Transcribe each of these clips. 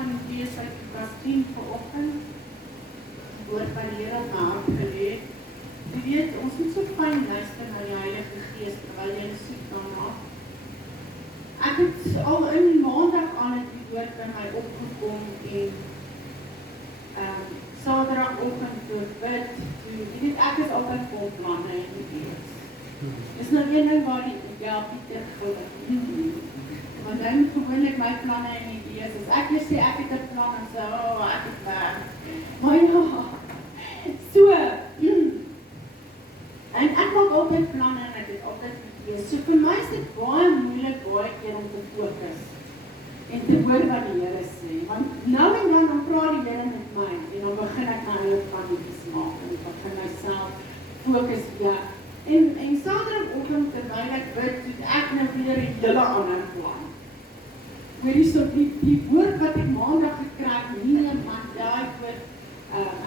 gaan lees uit Lukas 10 vanoggend. Die woord van die Here op my hart gelê. Jy weet, ons moet so fyn luister na die Heilige Gees terwyl jy soek daarna. Ek het al in maandag aan die woord by my opgekom en Saterdagoggend toe bid, jy weet, ek is altyd vol planne en idees. Dis nou een ding waar Pieter geluk. Want nou moet gewoonlik my planne en idees, as ek weer sê ek het 'n plan en sê, ek het werk. Maar ja, so, en ek maak altyd planne en ek het altyd idees. So vir my is dit baie moeilik baie keer om te fokus en te hoor wat die Here sê. Want nou en dan praat die Here met my en dan begin ek my eie plannetjies maak en ek begin myself fokus weer. En Saterdagoggend terwyl ek bid, het ek nou weer 'n hele ander plan. Hoorie so die woord wat ek maandag gekry het, nie man, daai woord,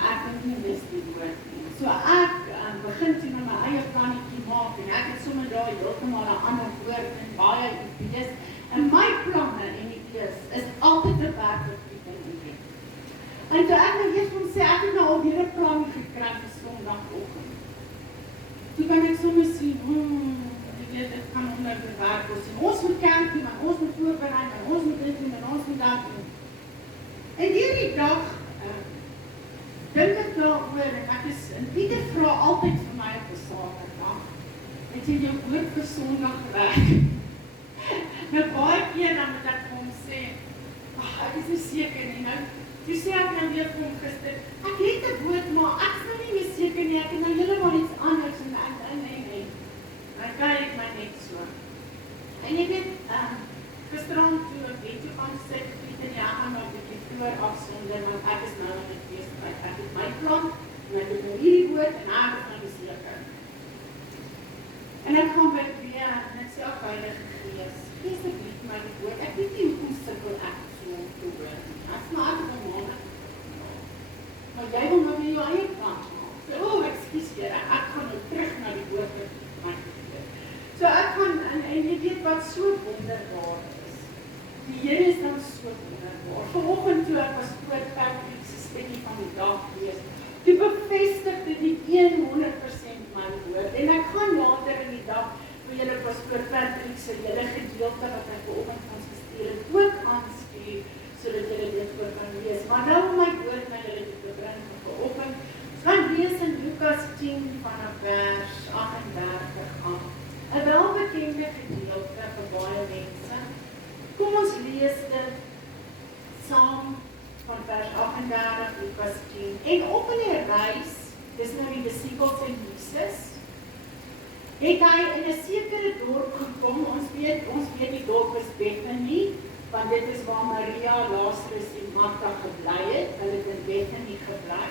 ek dink nie dis die woord nie. So ek begin toe met my eie plannetjie maak en ek het sommer daar heeltemal 'n ander woord en baie idees. En my planne en idees is altyd 'n werklikheid in die. En toe ek nou eers kon sê, ek het nou al weer 'n plan gekry vir Sondagoggend. Toe kan ek sommer sien, ek weet, dit kan onder bewerk word. Ons moet kerk doen, en ons moet voorberei, en ons moet dit doen, en ons moet dat doen. En hierdie dag, dink ek daaroor, en ek is, en Pieter vra altyd vir my op 'n Saterdag, het jy jou woord vir Sondag reg? Nou baie keer dan moet ek vir hom sê, ek is nie seker nie, nou, toe sê ek nou weer vir hom gister, ek het 'n woord, maar ek is nou nie meer seker nie, ek het nou heeltemal iets anders, en dan kyk ek my net so. En jy weet, gisterand toe ek weet toe aan sit, Pieter, ja, gaan nou 'n bietjie vroeër afsonder, want ek is nou in die besigheid, ek het my plan, en ek het nou hierdie woord, en ek is nou nie seker. En ek gaan by weer, en ek sê, Heilige Gees, gee asseblief my die woord, ek weet nie hoe sukkel ek so om te hoor. Ek is maar altyd op maandag. Maar jy wil nou weer jou eie plan maak. Ekskuus Here, ek gaan nou terug na die woord wat my gegeet. So ek gaan, en jy weet wat so wonderbaar is. Die Here is dan so wonderbaar. Vanoggend toe ek was oor Patrick se studie van die dag lees, toe bevestigde die 100% my woord. En ek gaan later in die dag vir julle was oor Patrick se hele gedeelte wat ek vanoggend van ons gestuur het, ook aanstuur, sodat julle dit ook kan lees. Maar nou om my woord na julle te bring vir vanoggend, gaan lees in Lukas 10 vanaf vers 38 aan. 'n welbekende gedeelte vir baie mense. Kom ons lees dit saam van vers 38 Lukas 10. En op in die reis, dis nou die disippels en Jesus, het hy in 'n sekere dorp gekom. Ons weet die dorp is Bethany, want dit is waar Maria, Lazarus en Martha gebly het. Hulle het in Bethany gebly.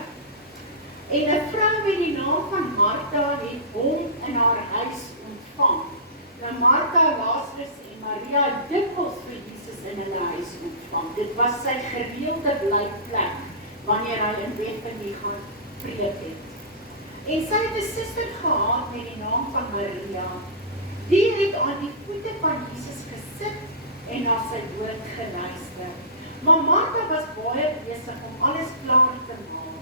En 'n vrou met die naam van Martha het hom in haar huis ontvang. Nou Martha, Lazarus en Maria het dikwels vir Jesus in hulle huis ontvang. Dit was sy gereelde blyplek wanneer hy in Bethany gaan preek het. En sy het 'n suster gehad met die naam van Maria. Die het aan die voete van Jesus gesit en na sy woord geluister. Maar Martha was baie besig om alles klaar te maak.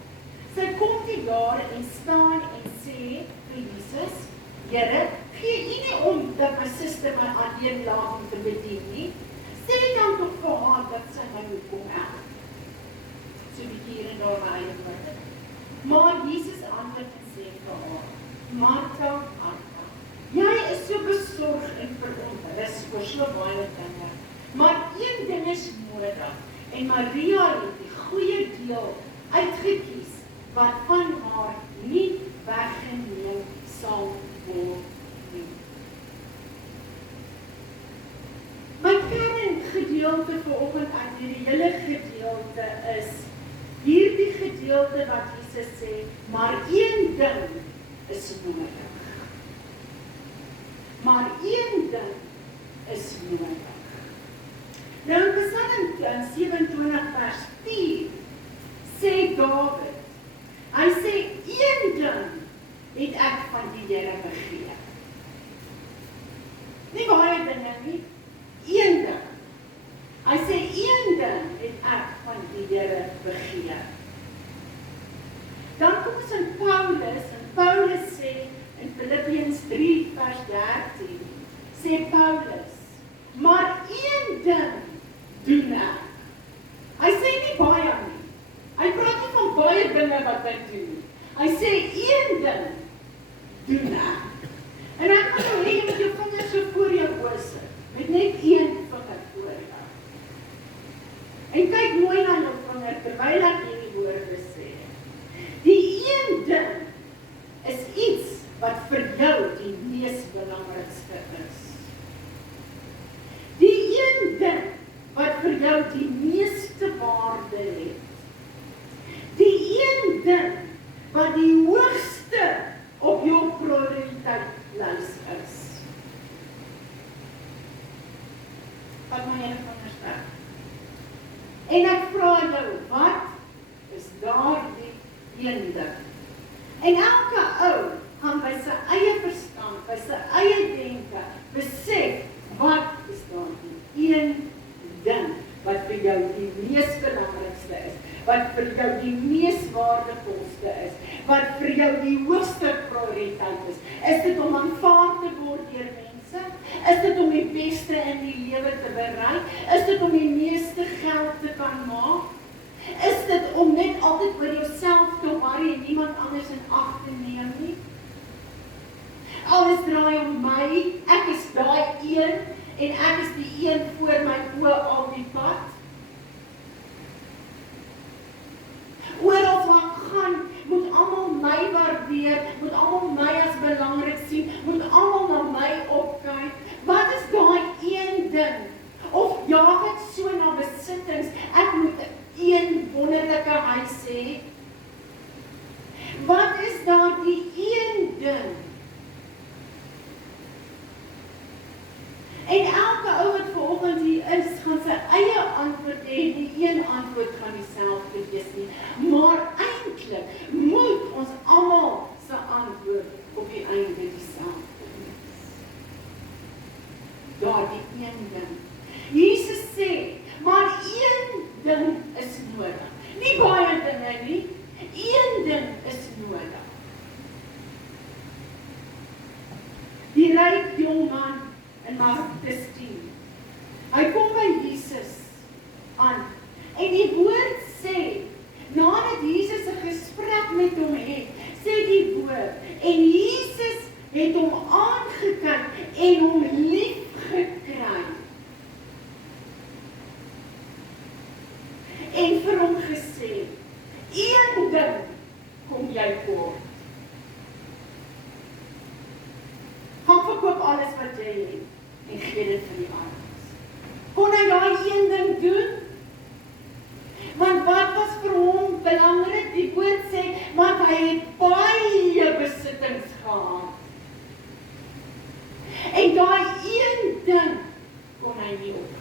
Sy kom die daar en staan en sê vir Jesus, Here, gee U nie om dat my suster my alleen laat om te bedien nie? Sê dan toch vir haar dat sy my moet kom help. So bietjie hier en daar my eie woorde. Maar Jesus antwoord en sê vir haar, Martha, Martha, jy is so besorg en verontrus oor so baie dinge. Maar een ding is nodig, en Maria het die goeie deel uitgekies, wat van haar nie weggeneem sal word nie. My kerngedeelte vanoggend uit hierdie hele gedeelte is hierdie gedeelte wat Jesus sê, maar een ding is nodig. Maar een ding is nodig. Nou in Psalm 27 vers 4 sê Dawid, hy sê, een ding het ek van die Here begeer. Nie baie dinge nie, een ding. Hy sê, een ding het ek van Here begeer. Dan kom ons in Paulus, en Paulus sê in Filippense 3 vers 13, sê Paulus, maar een ding doen ek. Hy sê nie baie nie. Hy praat nie van baie dinge wat hy doen nie. Hy sê een ding doen ek. En ek gaan nou hê jy met jou vingers so voor jou oë sit, met net een vinger voor jou. En kyk mooi na jou vinger terwyl ek hierdie woorde sê. Die een ding is iets wat vir jou die mees belangrikste is. Die een ding wat vir jou die meeste waarde het. Die een ding wat die hoogste op jou prioriteitslys is. Wat moet jy van verstaan? En ek vra jou, wat is daardie een ding? En elke ou gaan by sy eie verstand, by sy eie denke, besef, wat is daardie een ding wat vir jou die mees belangrikste is, wat vir jou die mees waardevolste is, wat vir jou die hoogste prioriteit is. Is dit om aanvaar te word deur mense? Is dit om die beste in die lewe te bereik? Is dit om die meeste geld te kan maak? Is dit om net altyd oor jouself te worry en niemand anders in ag te neem nie? Alles draai om my, ek is daai een, en ek is die een voor my oë al die pad. Oral waar ek gaan, moet almal my waardeer, moet almal my as belangrik sien, moet almal na my opkyk. Wat is daai een ding? Of jaag ek so na besittings, ek moet een wonderlike huis hê? Wat is daardie een ding? En elke ou wat vanoggend hier is, gaan sy eie antwoord hê, die een antwoord gaan dieselfde wees nie. Maar eintlik moet ons almal se antwoord op die einde dieselfde wees. Daardie een ding. Jesus sê, maar een ding is nodig. Nie baie dinge nie, een ding is nodig. Die ryk jong man in Markus 10. Hy kom by Jesus aan. En die woord sê, nadat Jesus 'n gesprek met hom het, sê die woord, en Jesus het hom aangekyk en hom lief gekry. En vir hom gesê, een ding kom jy kort. Gaan verkoop alles wat jy het en gee dit vir die armes. Kon hy daai een ding doen? Want wat was vir hom belangrik? Die woord sê, want hy het baie besittings gehad. En daai een ding kon hy nie opgee.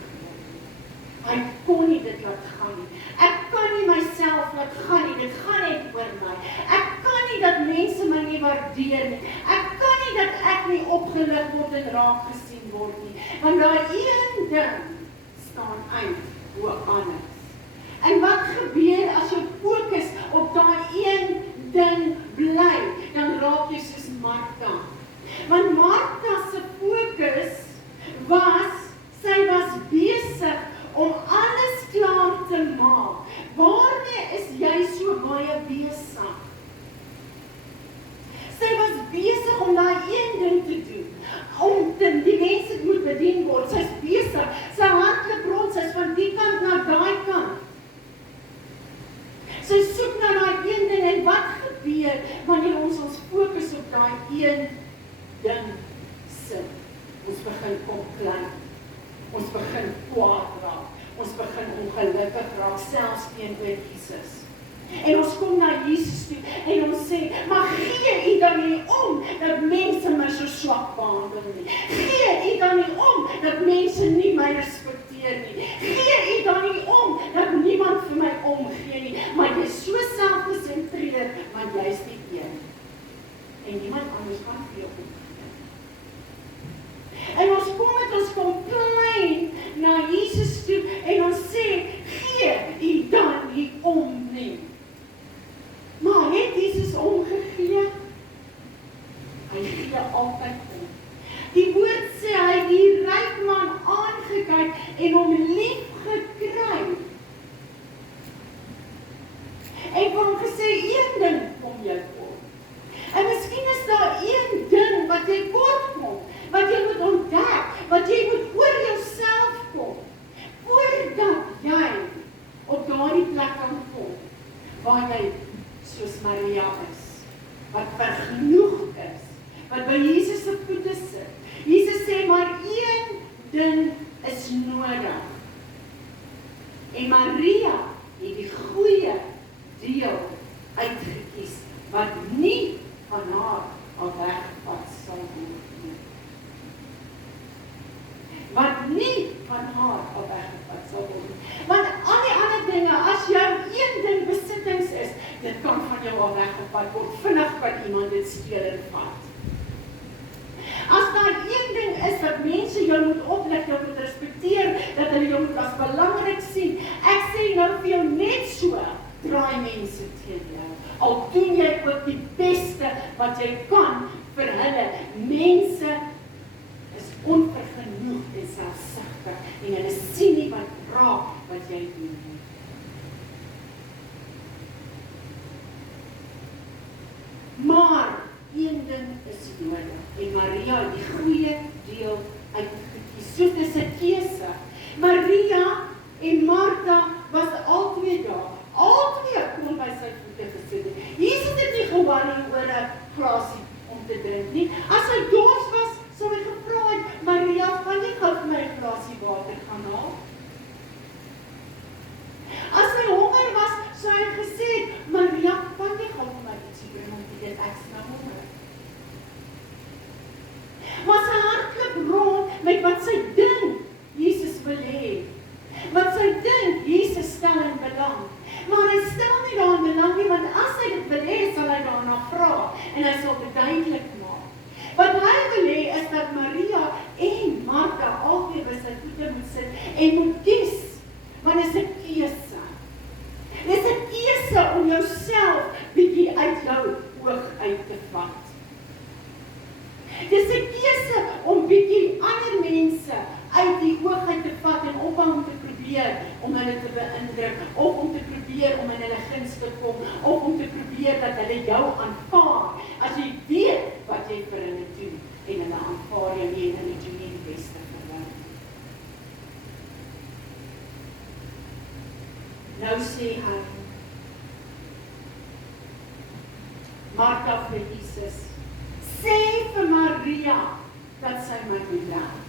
Hy kon nie dit laat gaan nie. Ek kan nie myself laat gaan nie, dit gaan net oor my. Ek kan nie dat mense my nie waardeer nie. Ek kan nie dat ek nie opgelig word en raak gesien word nie. Want daai een ding staan uit bo alles. En wat gebeur as jou fokus op daai een ding bly? Dan raak jy soos Martha. Want Martha se fokus was, sy was besig om alles klaar te maak. Waarmee is jy so baie besig? Sy was besig om daai een ding te doen. Om die mense moet bedien word. Sy is besig. Sy hardloop rond, sy is van die kant na daai kant. Sy soek na daai een ding en wat gebeur wanneer ons fokus op daai een ding sit? Ons begin kom klein. Ons begin kwaad raak. Ons begin ongelukkig raak, selfs teenoor Jesus. En ons kom na Jesus toe en ons sê, maar gee u dan nie om dat mense my so swak behandel nie. Gee u dan nie om dat mense nie my respekteer nie. Gee u dan nie om dat niemand vir my omgee nie. Maar jy is so selfgesentreerd, want jy is die een. En niemand anders kan vir jou omgee. En ons kom met ons kom klein na Jesus toe en ons sê, gee u dan nie en hom lief gekry. En vir hom gesê, een ding kom jy kort. En miskien is daar een ding wat jy kort kom, wat jy moet ontdek, wat jy moet oor jouself kom, voordat jy op daardie plek kan kom, waar jy soos Maria is, wat vergenoeg is, wat by Jesus se voete sit. Jesus sê, maar een ding is nodig. En Maria het die goeie deel uitgekies, wat nie van haar al weggevat sal word nie. Wat nie van haar al weggevat sal word nie. Want al die ander dinge, as jou een ding besittings is, dit kan van jou al weggevat word, vinnig kan iemand dit steel en vat. As daar een ding is wat mense jou moet oplig, jou moet respekteer, dat hulle jou moet as belangrik sien, ek sê nou vir jou net so, draai mense teen jou. Al doen jy ook die beste wat jy kan vir hulle. Mense is onvergenoeg en selfsugtig en hulle sien nie wat raak wat jy doen nie. Maar een ding is nodig en Maria het die goeie deel uitgekies. So dis 'n keuse. Maria en Martha was albei daar. Albei kon by sy voete gesit het. Jesus het nie geworry oor 'n glasie om te drink nie. As hy dors was, sou hy gevra het, Maria, kan jy gou vir my 'n glasie water gaan haal? As hy honger was, sou hy gesê het, Maria, kan jy gou vir my ietsie bring om te eet, ek is nou honger. Maar sy hardloop rond met wat sy dink Jesus wil hê. Wat sy dink Jesus stel in belang. Maar hy stel nie daarin belang nie, want as hy dit wil hê, sal hy daarna vra en hy sal dit duidelik maak. Wat hy wil hê is dat Maria en Martha altyd by sy voete moet sit en moet kies, want dit is 'n keuse. Dit is 'n keuse om jouself bietjie uit jou oog uit te vat. Dit is 'n keuse om bietjie ander mense uit die oog uit te vat en ophou om te probeer om hulle te beïndruk, of om te probeer om in hulle guns te kom, of om te probeer dat hulle jou aanvaar, as jy weet wat jy vir hulle doen, en hulle aanvaar jou nie en hulle doen nie die beste vir hulle. Nou sê hy, Martha vir Jesus, sê vir Maria, dat sy my liefhet.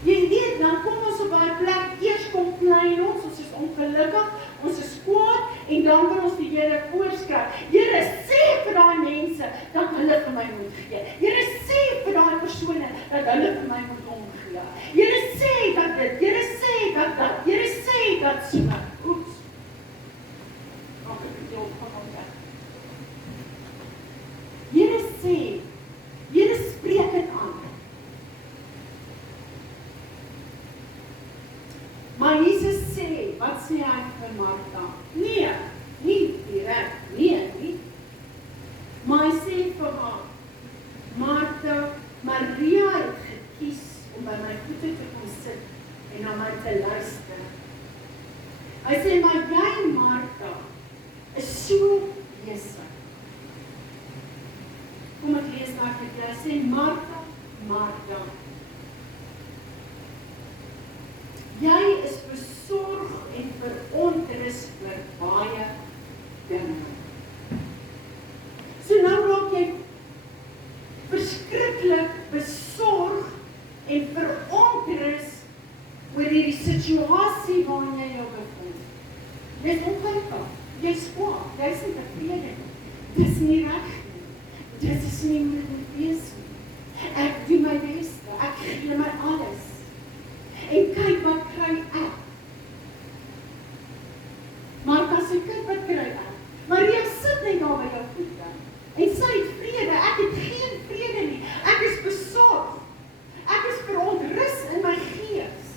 Jy weet, dan kom ons op daai plek, eers kom klein ons is ongelukkig, ons is kwaad, en dan wil ons die Here voorskryf. Here, sê vir daai mense, dat hulle vir my moet gee. Here, sê vir daai persone, dat hulle vir my moet omgee. Here, sê dat dit, Here, sê dat dat, Here, sê dat so. Oeps. Maak ek dit opkom weg. Here, sê, Here, spreek dit aan. Maar Jesus sê, wat sê hy vir Martha? Nee, nie direk, nie. Maar hy sê vir haar, Martha, Maria het gekies om by my voete te kom sit en na my te luister. Hy sê, maar jy, Martha, is so besig. Kom ek lees daar vir jou, hy sê, Martha, Martha, jy is besorg en verontrus oor baie dinge. So nou raak jy verskriklik besorg en verontrus oor hierdie situasie waarin jy jou bevind. Jy is ongelukkig, jy is kwaad, jy is nie tevrede nie. Dis nie reg nie. Dit is nie hoe dit moet wees nie. Ek doen my beste, ek gee my alles. En kyk wat kry ek. Martha sê, kyk wat kry ek. Maria sit net daar by jou voete. En sy het vrede, ek het geen vrede nie. Ek is besorg. Ek is verontrus in my gees.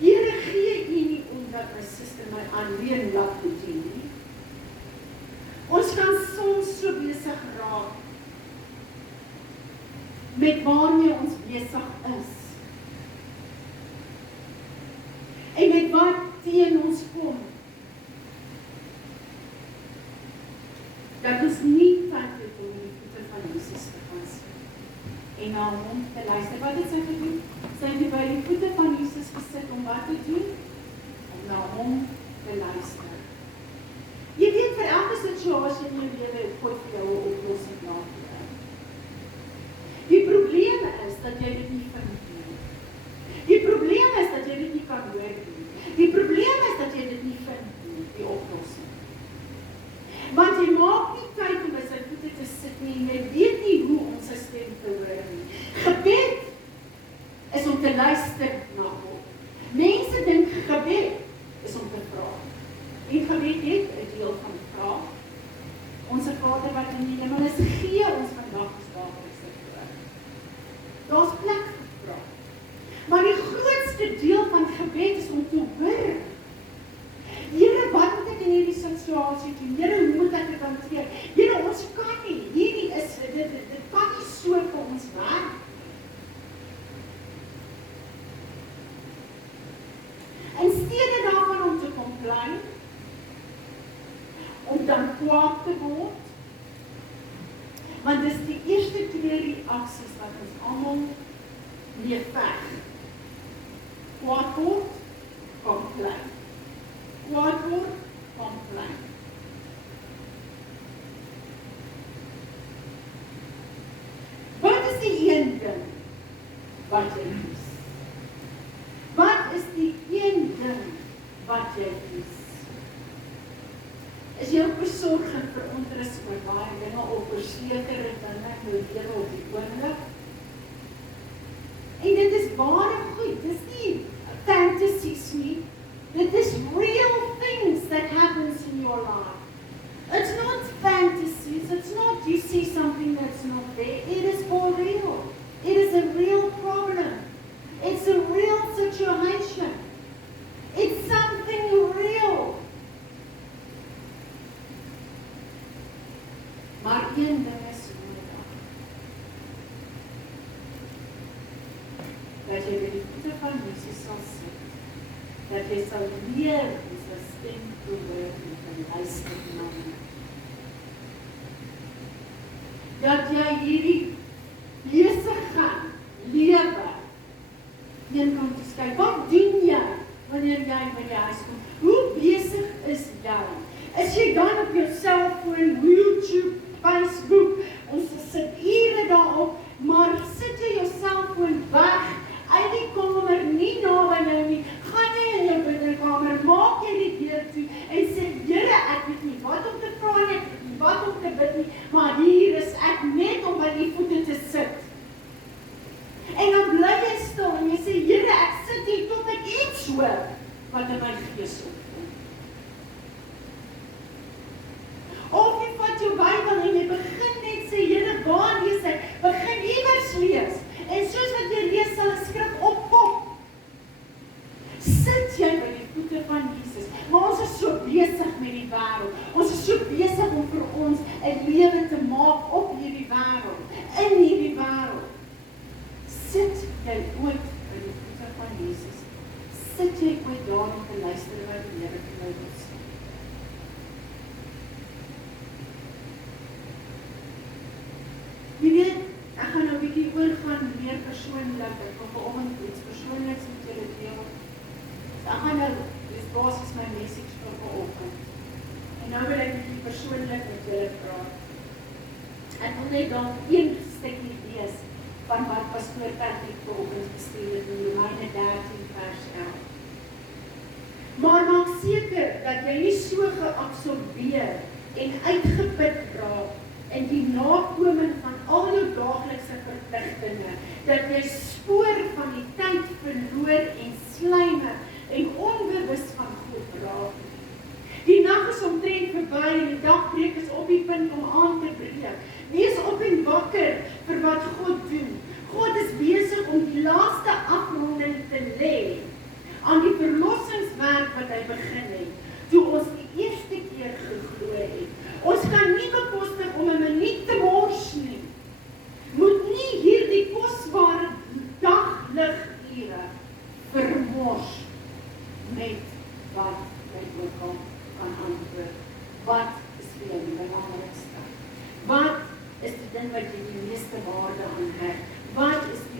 Here, gee U nie omdat my suster my alleen laat doen nie. Ons kan soms so besig raak met waarmee ons besig is. En met wat teen ons kom. Dat ons nie tyd het om die voete van Jesus te gaan sit. En na hom te luister. Wat het sy gedoen? Sy het by die voete van Jesus gesit om wat te doen? Om na hom te luister. Jy weet, vir elke situasie in jou lewe het God vir jou 'n oplossing daarvoor. Die probleem is dat jy dit nie vind nie. Die probleem is dat jy dit nie kan hoor nie. Die probleem is dat jy dit nie vind nie, die oplossing. Want jy maak nie tyd om by sy voete te sit nie, en jy weet nie hoe om sy stem te hoor nie. Gebed is om te luister na God. Mense dink gebed is om te vra. En gebed het 'n deel van vra. Onse Vader wat in die hemel is, gee ons vandag ons daaglikse brood. Daar's plek vir vra. Maar die grootste deel van gebed is om te hoor. Here, wat moet ek in hierdie situasie doen? Here, hoe moet ek dit hanteer? Here, ons kan nie. Hierdie is, dit kan nie so vir ons werk. In steede daarvan om te complain, om dan kwaad te word, want dis die eerste 2 reaksies wat ons almal mee veg. Kwaad word, complain. Kwaad word, complain. Wat is die een ding wat jy kies? Wat is die een ding wat jy kies? Is jou besorging verontrus oor baie dinge of oor sekere dinge in jou lewe op die oomblik? En dit is ware goed, dit is nie fantasies nie. Dit is real things that happens in your life. It's not fantasies, it's not you see something that's not there. It is for real. It is a real problem. It's a real situation. It's something real. Maar een ding is nodig. Dat jy by die voete van Jesus sal sit. Dat jy sal leer om sy stem te hoor en te luister na hom. Dat jy hierdie besig gaan lewe eenkant te kyk. Wat doen jy wanneer jy by die huis kom? Hoe besig is jy? Is jy dan op jou selfoon, YouTube, Facebook, ons sit ure daarop, maar sit jy jou selfoon weg, uit die kamer, nie naby jou nie, gaan jy in jou binnekamer, maak jy die deur toe, en sê, Here, ek weet nie wat om te vra nie, ek weet nie wat om te bid nie, maar hier is ek net om by die voete te sit. En dan bly jy stil, en jy sê, Here, ek sit hier tot ek iets hoor, wat in my gees opkom. Of jy vat jou Bybel en jy begin net sê, Here, waar lees ek? Begin iewers lees. En soos wat jy lees, sal 'n skrif opkom. Sit jy by die voete van Jesus. Maar ons is so besig met die wêreld. Ons is so besig om vir ons 'n lewe te maak op hierdie wêreld, in hierdie wêreld. Sit jy ooit by die voete van Jesus? Sit jy ooit daar om te luister wat die Here vir jou wil sê? Jy weet, ek gaan nou 'n bietjie oorgaan meer persoonlik. Ek wil vanoggend iets persoonliks met julle deel. So ek gaan nou, dis basies my message vir vanoggend. En nou wil ek 'n bietjie persoonlik met julle praat. Ek wil net dan een stukkie lees van wat pastoor Patrick vanoggend gestuur het in Romeine 13 vers 11. Maar maak seker dat jy nie so geabsorbeer en uitgeput raak in die nakoming van al jou daaglikse verpligtinge, dat jy spoor van die tyd verloor en slyme en onbewus van God raak. Die nag is omtrent verby en die dagbreek is op die punt om aan te breek. Wees op en wakker vir wat God doen. God is besig om die laaste afronding te lê aan die verlossingswerk wat hy begin het, toe ons die eerste keer geglo het. Ons kan nie bekostig om 'n minuut te mors nie. Moet nie hierdie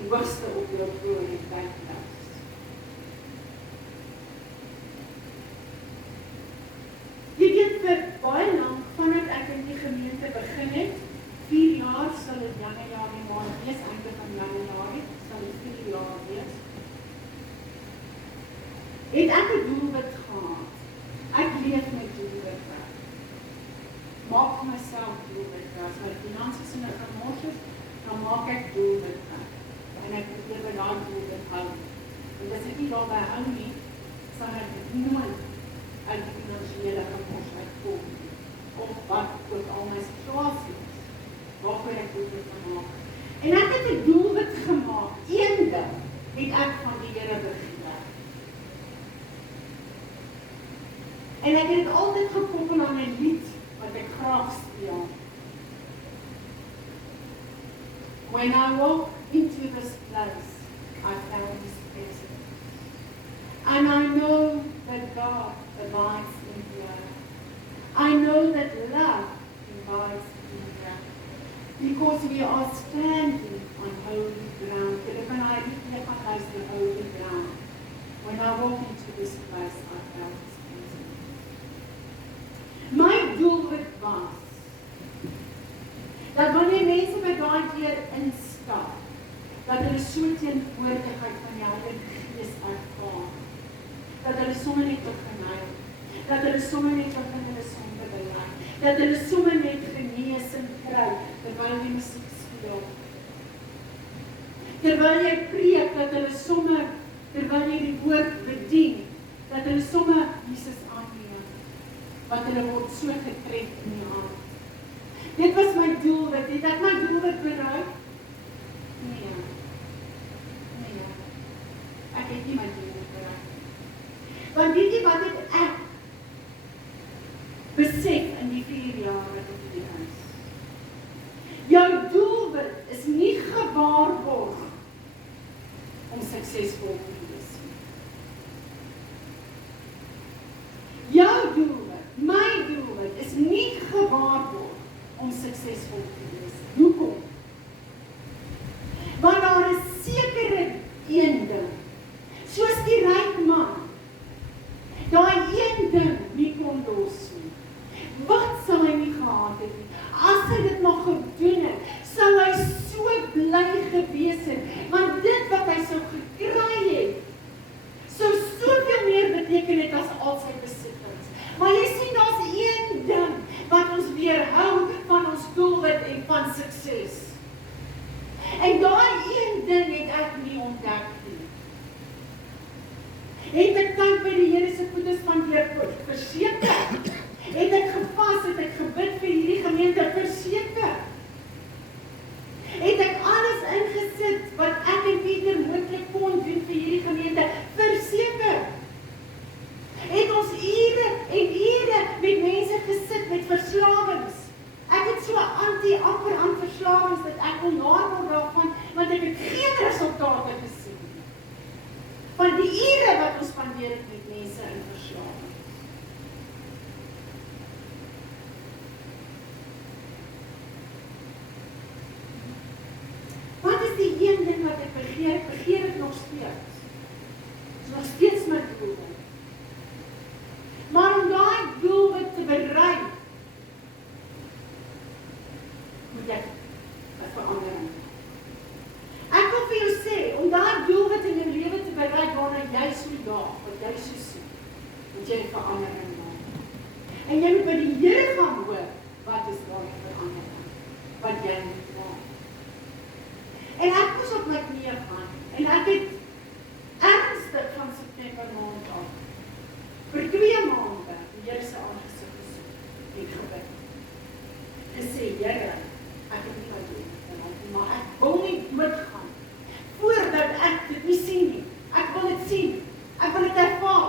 hoogste op jou prioriteit plaas. Jy weet vir baie lank, vanaf ek in die gemeente begin het, 4 jaar sal het Januarie maand wees, einde van Januarie, sal het 4 jaar wees, het ek 'n doelwit gehad. Ek leef met doelwit weg. Maak myself doelwit weg. As my finansies in 'n gemors is, dan maak ek doelwit weg. En ek probeer by daai doelwit hou. En as ek nie daarby hou nie, sal ek nooit uit die finansiële gemors uitkom. Of wat ook al my situasie is. Waarvoor ek doelwit gemaak. En ek het 'n doelwit gemaak. Eendag het ek van die Here begin. En ek het altyd gekoppel aan 'n lied wat ek graag speel. When I walk into this place, I found His presence. And I know that God abides in here. I know that love abides in here. Because we are standing on holy ground. When I recognize the holy ground. When I walk into this place, I found His presence. My doelwit was, dat wanneer mense by daai deur instap, dat hulle so teenwoordigheid van die Heilige Gees ervaar, dat hulle sommer net begin huil, dat hulle sommer net begin hulle sonde bely, dat hulle sommer net genesing kry, terwyl die musiek speel, terwyl jy preek, dat hulle sommer, terwyl jy die woord bedien, dat hulle sommer Jesus aanneem, wat hulle word so getref in die hand. Dit was my doelwit. Het ek my doelwit bereik? Nee. Ek het nie my doelwit bereik. Want weet jy wat het ek besef in die 4 jaar wat ek hier is? Jou doelwit is nie gewaarborg om suksesvol te wees. Jou doelwit, my doelwit is nie gewaarborg om suksesvol te wees. Hoekom? Want daar is sekere een ding, soos die ryk man, daai een ding nie kon los nie. Wat sal hy nie gehad het nie? As hy dit nog gedoen het, sou hy so bly gewees het, want dit wat hy sou gekry het, sou soveel meer beteken het as al sy besittings. Maar jy sien, daar's een ding wat ons weerhou van ons doelwit en van sukses. En daai een ding het ek nie ontdek nie. Het ek tyd by die Here se voete spandeer verseker. Het ek gevas, het ek gebid vir hierdie gemeente verseker. Het ek alles ingesit wat ek en Pieter moontlik kon doen vir hierdie gemeente verseker. Het ons ure en ure met mense gesit met verslawings. Ek het so amper aan verslawings dat ek wil naamword daarvan, want ek het geen resultate gesien. Van die ure wat ons spandeer het met mense in verslawing. Wat is die een ding wat ek begeer? Ek begeer het nog steeds. Dit is nog steeds my doelwit. Maar om daai doelwit te bereik, moet ek 'n verandering. Ek wil vir jou sê, om daai doelwit in jou lewe te bereik, waarna jy so jaag, wat jy so soek, moet jy 'n verandering maak. En jy moet by die Here gaan hoor, wat is daai verandering, wat jy moet maak. En ek moes op my knieë gaan, en ek het ernstig van September maand af, vir 2 maande, die Here se aangesig gesoek en gebid. Gesê, Here, ek het nie my doelwit bereik nie, maar ek wil nie doodgaan, voordat ek dit nie sien nie. Ek wil dit sien, ek wil dit ervaar,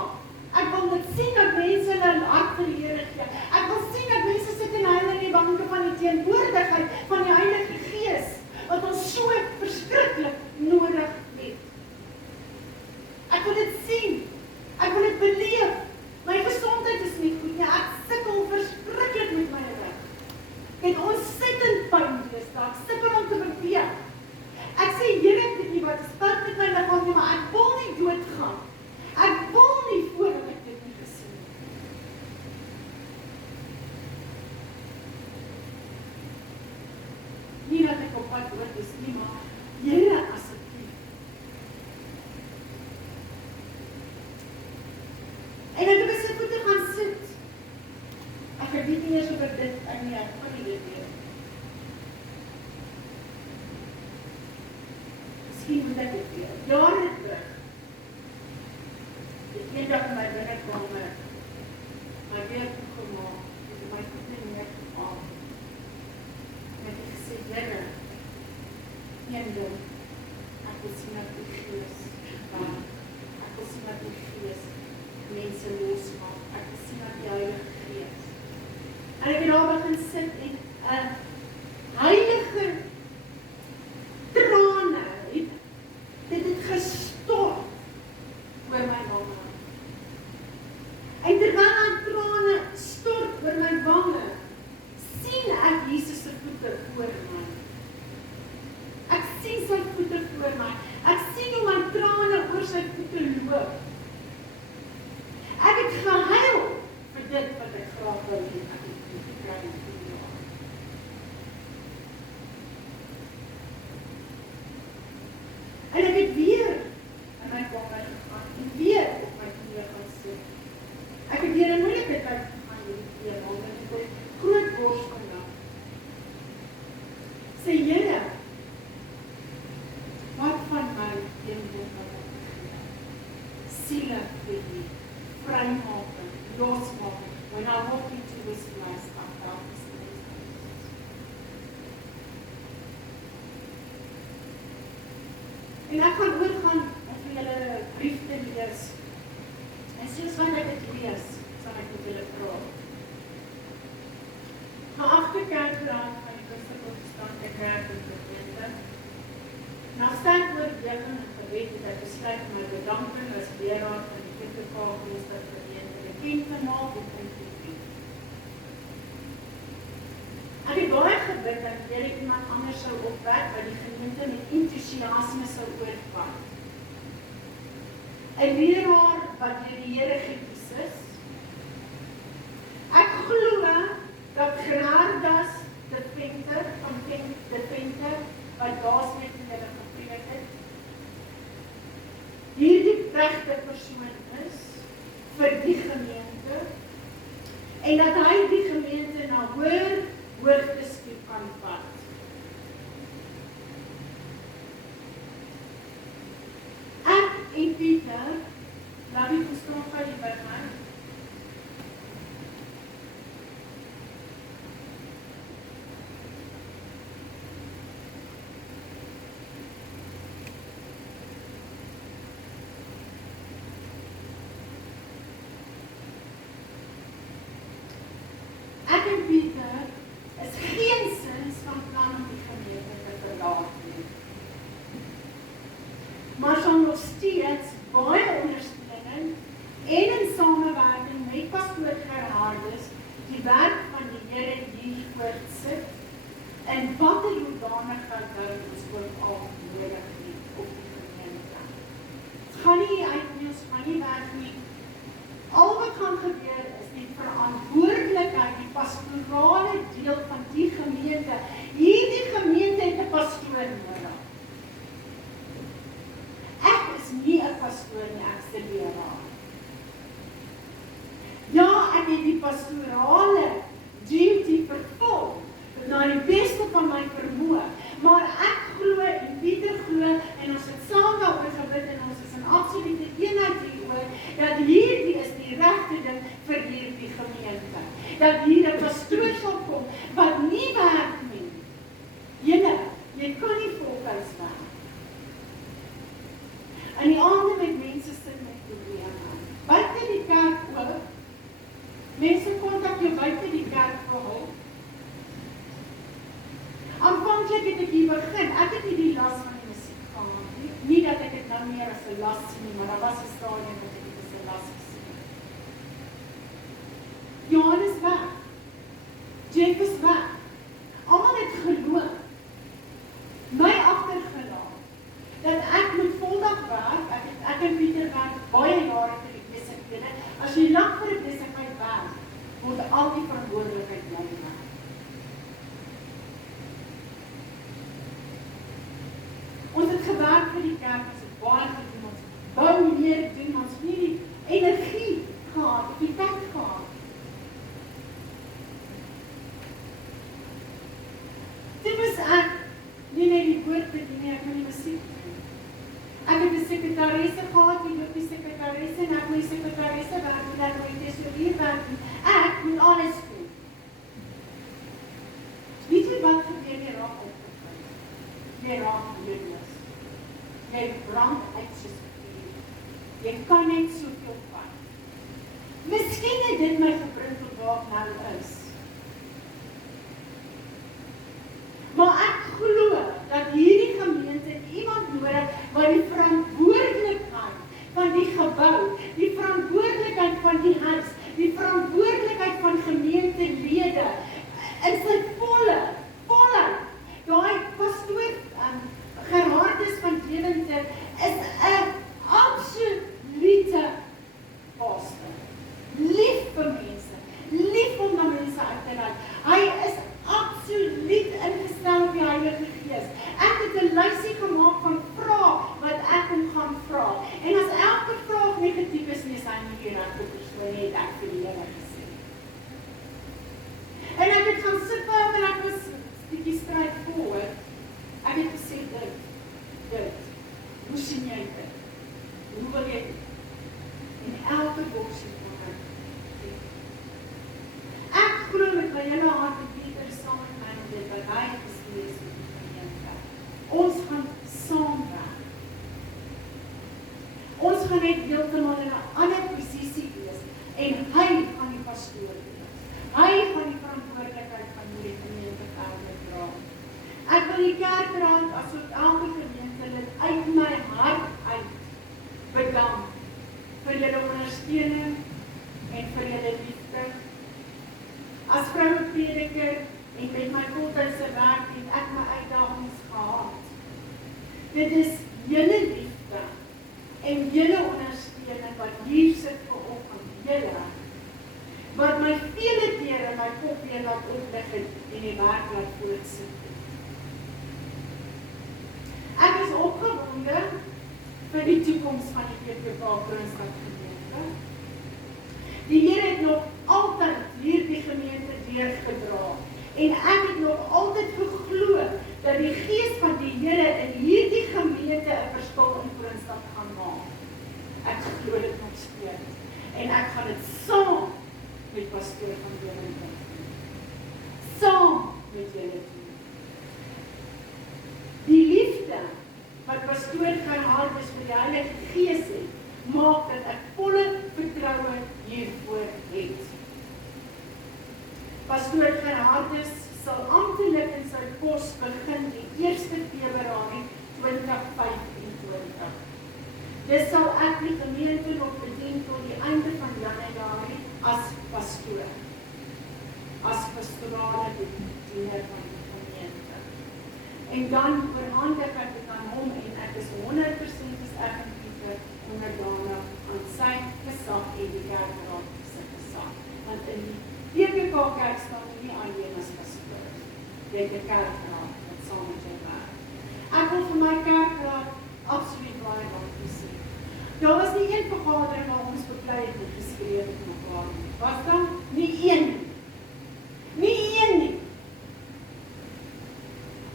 ek wil dit sien dat mense hulle hart vir die Here gee. Ek wil sien dat mense sit en huil in die banke van die teenwoordigheid van die Heilige Gees, wat ons so verskriklik nodig het. Ek wil dit sien, ek wil dit beleef. My gesondheid is nie goed nie, ek wat is fout met my liggaam nie, maar ek wil nie doodgaan. Ek wil nie voordat ek dit nie gesien het. Nie dat ek op pad dood is nie, maar Here, asseblief. En ek het by sy voete gaan sit. Ek weet nie eers of ek dit, ek kan nie dit weet. Miskien moet ek dit weet. Jare terug. Die eendag in my binnekamer, my weer toegemaak, en my voete neergeval. En ek het gesê, Here, een ding, ek wil sien dat die Gees werk. Ek wil sien dat die Gees mense losmaak. Ek wil sien dat die Heilige Gees. En ek het daar begin sit en heilige trane, dit het gestort oor my wange. En terwyl my trane stort oor my wange, sien ek Jesus se voete voor my. Ek sien sy voete voor my. Ek sien hoe my trane oor sy voete loop. Ek het gehuil vir dit wat ek graag wil hê. Ek het nie gekry in 10 jaar. En ek het weer in my kamer gegaan en weer op my knieë gaan sit. Ek het weer 'n moeilike tyd gegaan hierdie keer, want ek het 'n groot worstel. Sê Here, wat van my eenheid wat ek gee? Siele vir U, vrymaking, losmaking, when I walk into this place of darkness and en ek gaan oorgaan en vir julle 'n brief te lees. En soos wat ek dit lees, sal ek met julle praat. Geagte kerkraad van die Protestantse Kerk in Pretoria. Na sterk oorweging en gebed het ek besluit my bedanking as leraar van die Kerkklooster gemeente bekend te maak op NTV. Ek het baie gebid dat Here iemand anders sou opwek wat die gemeente met entoesiasme sou oorvat. 'n leraar wat deur die Here gekies is. Ek glo dat Gerardas de Venter van de Venter wat laasweek met hulle gepreek het, hierdie regte persoon is vir die gemeente en dat hy die gemeente na hoër hoogtes toe kan vat. Ek en Pieter, laat die verstaan van die Burgman, ek en Pieter is geensins van plan om die gemeente te verlaat nie. Maar sal nog steeds baie ondersteuning en in samewerking met pastoor Gerardus die werk van die Here hier voortsit en watter hoedanigheid ons ook al nodig het op die gemeente. Het gaan nie uit nie, ons gaan nie weg nie. Al wat gaan gebeur is die verantwoordelikheid, die pastorale deel van die gemeente. Hierdie gemeente het 'n pastoor nodig. Ek is nie 'n pastoor nie, ek is 'n leraar. Ja, ek het die pastorale duty vervul, na die beste van my vermoë, maar ek glo en Pieter glo en ons het saam daaroor gebid en ons is in absolute eenheid hieroor, dat hierdie is die regte ding vir hierdie gemeente. Dat hier 'n pastoor sal kom wat nie werk nie. Julle, jy kan nie voltyds werk. In die aande met mense sit met probleme. Buite die kerk ook. Mense kontak jou buite die kerk vir hulp. Aanvanklik het ek hier begin. Ek het nie die las van die musiek gehad nie. Nie dat ek dit nou meer as 'n las sien nie, maar daar was 'n stadium wat ek dit as 'n las gesien het. Johan is weg. Jeff is weg. Almal het geloof. My agtergelaat dat ek by die kerk, ons het baie gedoen, ons bou meer doen, ons het nie die energie gehad, of die tyd gehad. Toe moes ek nie net die woord bedien nie, ek moet die musiek doen. Ek het 'n sekretaresse gehad, die loop die sekretaresse, en ek moet die sekretaresse werk, en ek moet die tesourier werk, en ek moet alles doen. Weet jy wat gebeur jy raak opgevuld? Jy raak bloedloos. Jy brand uit soos vuur. Jy kan net soveel vat. Miskien het dit my gebring tot waar ek nou is. Maar ek glo dat hierdie gemeente iemand nodig wat die verantwoordelikheid van die gebou, die verantwoordelikheid van die huis, die verantwoordelikheid van gemeentelede in sy volheid. Daai pastoor Gerhardus van Deventer is 'n absolute pastor. Lief vir mense, lief om na mense uit te reik. Hy is absoluut ingestel op die Heilige Gees. Ek het 'n lysie gemaak van vrae wat ek hom gaan vra. En as elke vraag negatief is, nie is hy nie die regte persoon nie, het ek vir die Here gesê. En ek het gaan sit by hom en ek was bietjie straightforward. Ek het gesê dit. Hoe sien jy dit? Hoe wil jy dit? En elke boksie van my. Ek glo met my hele hart en Pieter saam met my dit wat hy gesê is met die gemeente. Ons gaan saamwerk. Ons gaan net heeltemal in 'n ander posisie wees en hy gaan die pastoor wees. Hy gaan die verantwoordelikheid van hierdie gemeente verder dra. Ek wil die kerkraad asook elke gemeentelid uit my hart uit bedank vir julle ondersteuning en vir julle liefde. As vroue prediker en met my voltydse werk het ek my uitdagings gehad. Dit is julle liefde en julle ondersteuning wat hier sit vanoggend, julle, wat my vele kere my kop weer laat oplig en die werk laat voortsit. Ek is opgewonde vir die toekoms van die PPK Kroonstad gemeente. Die Here het nog altyd hierdie gemeente deurgedra en ek het nog altyd geglo dat die Gees van die Here in hierdie gemeente 'n verskil in Kroonstad gaan maak. Ek glo dit nog steeds en ek gaan dit saam met pastoor van Deventer doen. Saam met julle doen. Die liefde wat pastoor Gerhardus vir die Heilige Gees het, maak dat ek volle vertroue hiervoor het. Pastoor Gerhardus sal amptelik in sy pos begin die 1 Februarie 2025. Dis sal ek die gemeente nog bedien tot die einde van Januarie as pastoor, as pastorale bediener van die gemeente. En dan oorhandig ek dit aan hom en ek is 100% as ek en Pieter onderdanig aan sy gesag en die kerkraad se gesag. Want in die PPK kerk staan nie alleen as pastoor. Jy het 'n kerkraad wat saam met jou werk. Ek wil vir my kerkraad absoluut baie dankie sê. Daar was nie een vergadering waar ons beklei het en geskreeu het mekaar nie. Was dan? Nie een nie. Nie een nie.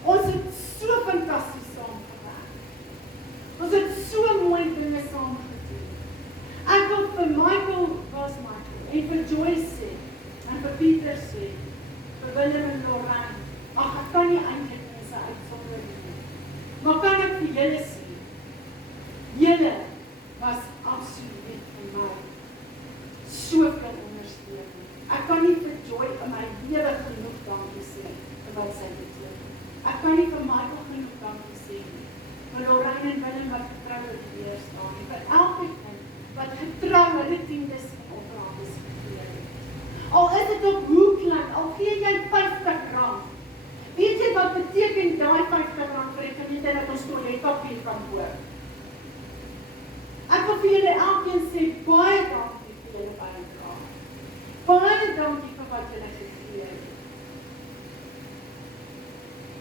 Ons het so fantasties saamgewerk. Ons het so mooi dinge saam gedoen. Ek wil vir Michael, en vir Joyce sê, en vir Pieter sê, vir Willem en Lorraine, ag, ek kan nie eintlik mense uitsonder nie. Maar kan ek vir julle sê, julle was absoluut vir my soveel ondersteuning. Ek kan nie vir Joy in my lewe genoeg dankie sê vir wat sy beteken. Ek kan nie vir Michael genoeg dankie sê nie. Vir Lorraine en Willem wat getrou het weer staan nie. Vir elke kind wat getrou hulle tiendes en offerhandes gegee het. Al is dit op hoe klein, al gee jy R50. Weet jy wat beteken daai R50 vir die gemeente dat ons toiletpapier kan koop? Ek wil vir julle elkeen sê, baie dankie vir julle bydrae. Baie dankie vir wat julle gegee het.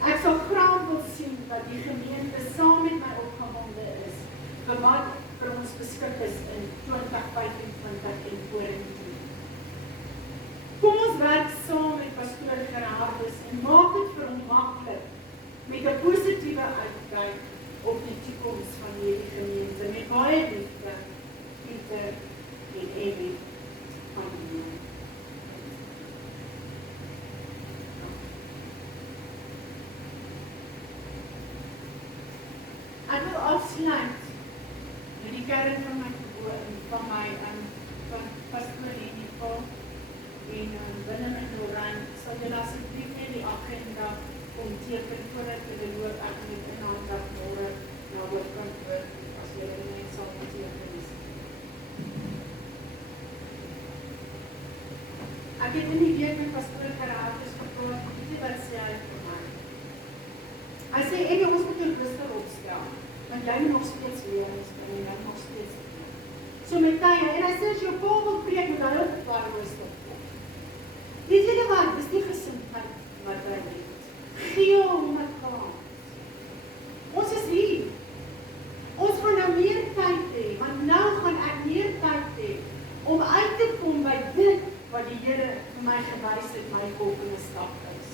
Ek sal graag wil sien dat die gemeente saam met my opgewonde beskik is in 2025 en vorentoe. Kom ons werk saam met pastoor Gerardus en maak dit vir hom maklik met 'n positiewe uitkyk op die toekoms van hierdie gemeente. Met baie liefde, Pieter en Emmy van die Here. Ek wil afsluit met die kern van my van pastoor Henny Paul en Willem en Lorraine. Sal julle asseblief net die agenda teken voordat julle loop ek net in aandag môre na hoofkantoor as julle net sal teken is. Ek het in die week met pastoor Gerardus gepraat, weet jy wat sê hy vir my? Hy sê, Emmy, ons moet jou rustig opstel, want jy moet nog steeds leerings bring en jy moet nog steeds doen. So met tye, en hy sê, as jou pa wil preek, moet hy ook waar rustig kom. Weet jy wat, dis die gesindheid wat hy het. Gee hom 'n kans. Ons is hier. Ons gaan nou meer tyd hê, want nou gaan ek meer tyd hê om uit te kom by dit wat die Here vir my gewys het my volgende stap is.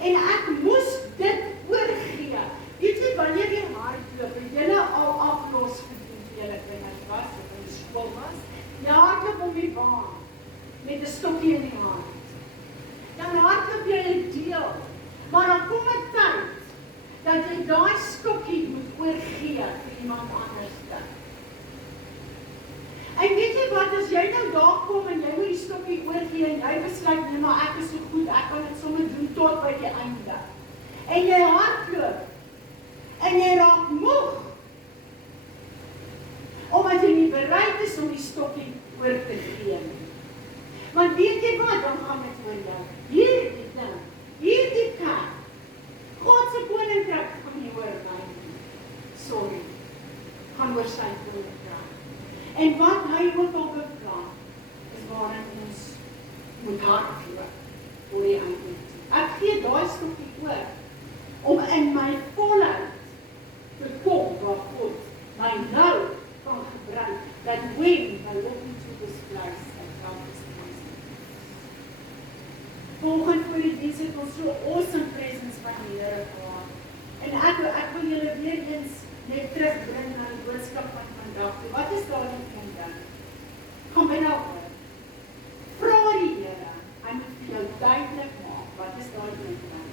En ek moes dit oorgee. Weet jy wanneer jy hardloop en jy al aflos gedoen vir julle kinders was of in die skool was, jy hardloop om die baan met 'n stokkie in die hand. Dan hardloop jy 'n deel. Maar dan kom 'n tyd dat jy daai stokkie moet oorgee vir iemand anders. En weet jy wat, as jy nou daar kom en jy moet die stokkie oorgee en jy besluit, nee maar ek is so goed, ek kan dit sommer doen tot by die einde. En jy hardloop en jy raak moeg omdat jy nie bereid is om die stokkie oor te gee. Want weet jy wat, dan gaan dit oor jou. Hierdie ding, hierdie kerk, God se koninkryk gaan nie oor my nie. Sorry, gaan oor sy koninkryk. En wat hy ook al beplan, is waarin ons moet hardloop oor die einde. Ek gee daai stokkie oor, om in my volheid te kom waar God my nou kan gebruik, that when I walk into this place, volgend voor die diens het ons so awesome presence van die Here gehad. En ek wil julle weer eens net terugbring na die boodskap van vandag. Wat is daar in die ding? Kom by nou oor. Vra die Here, hy moet vir jou duidelik maak, wat is daar in die ding?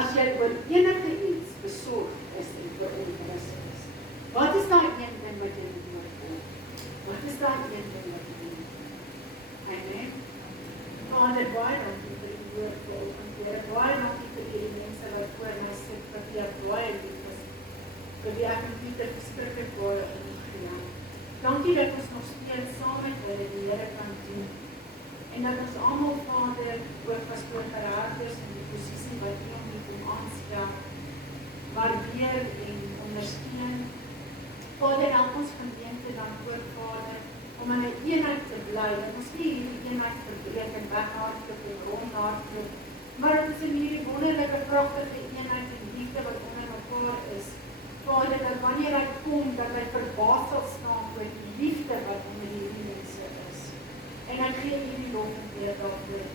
As jy oor enige iets besorg is en verontrus is, wat is daar een ding wat jy moet oorkom? Wat is daar een ding wat jy moet oorkom? Amen. Vader, baie dankie vir die woord vanoggend, Here. Baie dankie vir die mense wat voor my sit, wat jy baie lief is, vir die ek met Pieter verskriklik baie ingegee. Dankie dat ons nog steeds saam met hulle die Here kan doen. En dat ons almal, Vader, ook pastoor Gerardus in die posisie wat jy moet om aanstel, waardeer en ondersteun. Vader, help ons gemeente dan ook, Vader, om in 'n eenheid te bly, dat ons nie hierdie eenheid verbreek en weghardloop en rondhardloop, maar dat ons in hierdie wonderlike, pragtige eenheid en liefde wat onder mekaar is, Vader, dat wanneer hy kom, dat hy verbaas sal staan oor die liefde wat onder hierdie mense is. En ek gee hierdie lof en eer daarvoor.